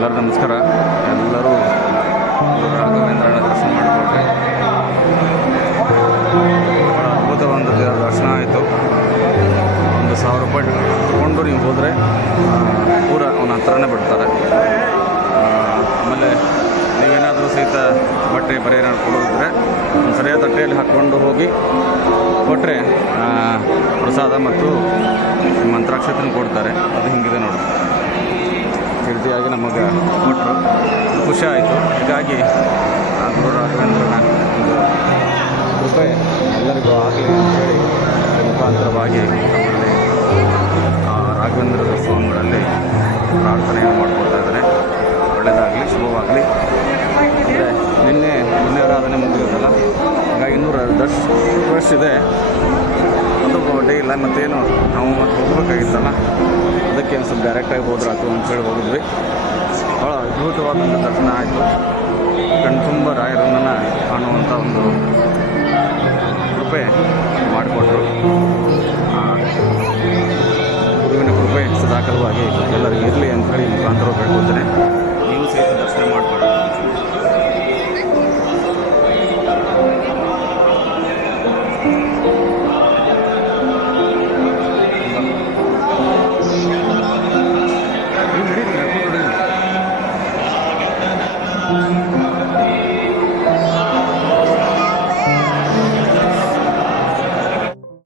ಎಲ್ಲರೂ ನಮಸ್ಕಾರ. ಎಲ್ಲರೂ ರಾಘವೇಂದ್ರನ ದರ್ಶನ ಮಾಡಿಕೊಂಡ್ರೆ ಭಾಳ ಅದ್ಭುತವಾದ ದರ್ಶನ ಆಯಿತು. 1,000 ರೂಪಾಯಿ ತೊಗೊಂಡು ನೀವು ಹೋದರೆ ಪೂರ ಅವನ ಹತ್ರನೇ ಬಿಡ್ತಾರೆ. ಆಮೇಲೆ ನೀವೇನಾದರೂ ಸಹಿತ ಬಟ್ಟೆ ಬರೆ ಏನಾದ್ರು ಕೊಡೋದಿದ್ರೆ ಒಂದು ಸರಿಯಾದ ತಟ್ಟೆಯಲ್ಲಿ ಹಾಕ್ಕೊಂಡು ಹೋಗಿ ಕೊಟ್ಟರೆ ಪ್ರಸಾದ ಮತ್ತು ಮಂತ್ರಾಕ್ಷತೆಯನ್ನು ಕೊಡ್ತಾರೆ. ಅದು ಹಿಂಗಿದೆ ನೋಡಿ, ಈ ರೀತಿಯಾಗಿ ನಮಗೆ ಕೊಟ್ಟರು, ಖುಷಿ ಆಯಿತು. ಹೀಗಾಗಿ ಗುರು ರಾಘವೇಂದ್ರನ ಒಂದು ಕೃಪೆ ಎಲ್ಲರಿಗೂ ಆಗಲಿ ಅಂತೇಳಿ ಮುಖಾಂತರವಾಗಿ ನಮ್ಮಲ್ಲಿ ರಾಘವೇಂದ್ರ ಸ್ವಾಮಿಗಳಲ್ಲಿ ಪ್ರಾರ್ಥನೆಯನ್ನು ಮಾಡಿಕೊಡ್ತಾ ಇದ್ದಾರೆ. ಒಳ್ಳೆಯದಾಗಲಿ, ಶುಭವಾಗಲಿ. ಅಂದರೆ ನಿನ್ನೆ ಆರಾಧನೆ ಮುಗಿದಿದ್ದಲ್ಲ, ಹಾಗಾಗಿ ಇನ್ನೂ ರಶ್ ಇದೆ. ಅದು ಡೇ ಇಲ್ಲ, ಮತ್ತೇನು ನಾವು ಮತ್ತೆ ಹೋಗಬೇಕಾಗಿತ್ತಲ್ಲ, ಅದಕ್ಕೆ ಒಂದು ಸ್ವಲ್ಪ ಡೈರೆಕ್ಟಾಗಿ ಹೋದ್ರಾತು ಅಂತೇಳಿ ಹೋಗಿದ್ವಿ. ಭಾಳ ಅದ್ಭುತವಾದ ದರ್ಶನ ಆಯಿತು. ಕಣ್ತುಂಬ ರಾಯರನ್ನು ಕಾಣುವಂಥ ಒಂದು ಕೃಪೆ